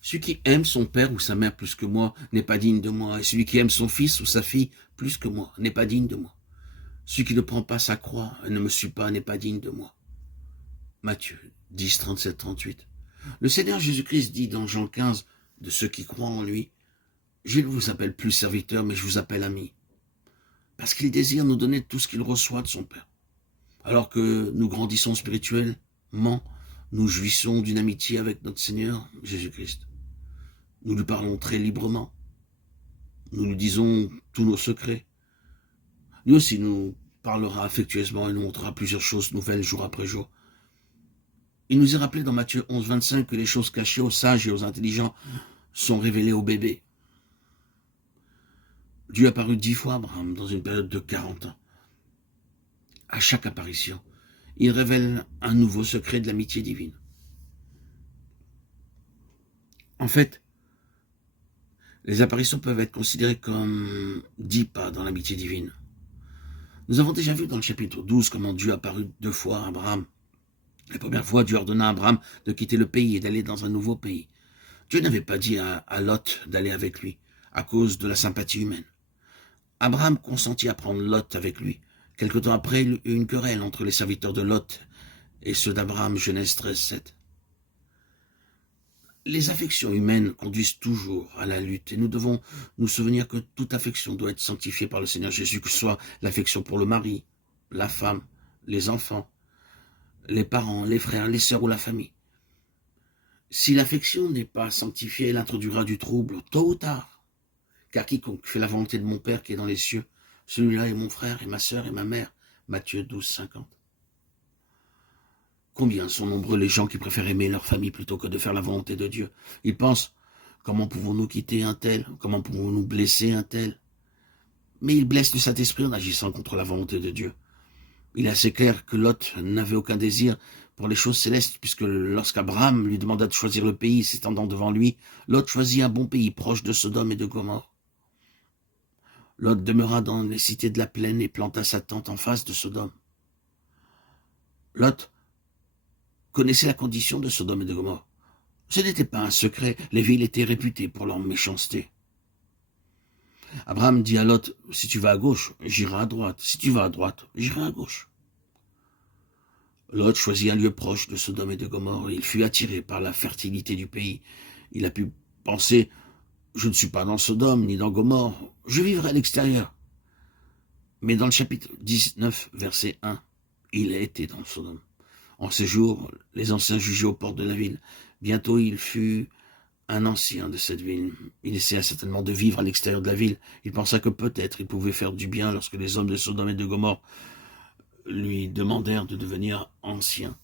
Celui qui aime son père ou sa mère plus que moi n'est pas digne de moi. Et celui qui aime son fils ou sa fille plus que moi n'est pas digne de moi. Celui qui ne prend pas sa croix et ne me suit pas n'est pas digne de moi. Matthieu 10, 37, 38. Le Seigneur Jésus-Christ dit dans Jean 15 de ceux qui croient en lui, « Je ne vous appelle plus serviteur, mais je vous appelle ami. » Parce qu'il désire nous donner tout ce qu'il reçoit de son Père. Alors que nous grandissons spirituellement, nous jouissons d'une amitié avec notre Seigneur Jésus-Christ. Nous lui parlons très librement. Nous lui disons tous nos secrets. Lui aussi nous parlera affectueusement et nous montrera plusieurs choses nouvelles jour après jour. Il nous est rappelé dans Matthieu 11, 25 que les choses cachées aux sages et aux intelligents sont révélées aux bébés. Dieu a apparu 10 fois à Abraham dans une période de 40 ans. À chaque apparition, il révèle un nouveau secret de l'amitié divine. En fait, les apparitions peuvent être considérées comme 10 pas dans l'amitié divine. Nous avons déjà vu dans le chapitre 12 comment Dieu a apparu 2 fois à Abraham. La première fois, Dieu ordonna à Abraham de quitter le pays et d'aller dans un nouveau pays. Dieu n'avait pas dit à Lot d'aller avec lui, à cause de la sympathie humaine. Abraham consentit à prendre Lot avec lui. Quelque temps après, il eut une querelle entre les serviteurs de Lot et ceux d'Abraham, Genèse 13, 7. Les affections humaines conduisent toujours à la lutte et nous devons nous souvenir que toute affection doit être sanctifiée par le Seigneur Jésus, que ce soit l'affection pour le mari, la femme, les enfants, les parents, les frères, les sœurs ou la famille. Si l'affection n'est pas sanctifiée, elle introduira du trouble, tôt ou tard. Car quiconque fait la volonté de mon Père qui est dans les cieux, celui-là est mon frère et ma sœur et ma mère. Matthieu 12, 50. Combien sont nombreux les gens qui préfèrent aimer leur famille plutôt que de faire la volonté de Dieu. Ils pensent, comment pouvons-nous quitter un tel? Comment pouvons-nous blesser un tel? Mais ils blessent le Saint-Esprit en agissant contre la volonté de Dieu. Il est assez clair que Lot n'avait aucun désir pour les choses célestes, puisque lorsqu'Abraham lui demanda de choisir le pays s'étendant devant lui, Lot choisit un bon pays proche de Sodome et de Gomorrhe. Lot demeura dans les cités de la plaine et planta sa tente en face de Sodome. Lot connaissait la condition de Sodome et de Gomorrhe. Ce n'était pas un secret, les villes étaient réputées pour leur méchanceté. Abraham dit à Lot, si tu vas à gauche, j'irai à droite. Si tu vas à droite, j'irai à gauche. Lot choisit un lieu proche de Sodome et de Gomorrhe. Il fut attiré par la fertilité du pays. Il a pu penser, je ne suis pas dans Sodome ni dans Gomorrhe, je vivrai à l'extérieur. Mais dans le chapitre 19, verset 1, il a été dans Sodome. En ces jours, les anciens jugeaient aux portes de la ville. Bientôt, il fut un ancien de cette ville. Il essaya certainement de vivre à l'extérieur de la ville. Il pensa que peut-être il pouvait faire du bien lorsque les hommes de Sodome et de Gomorrhe lui demandèrent de devenir ancien.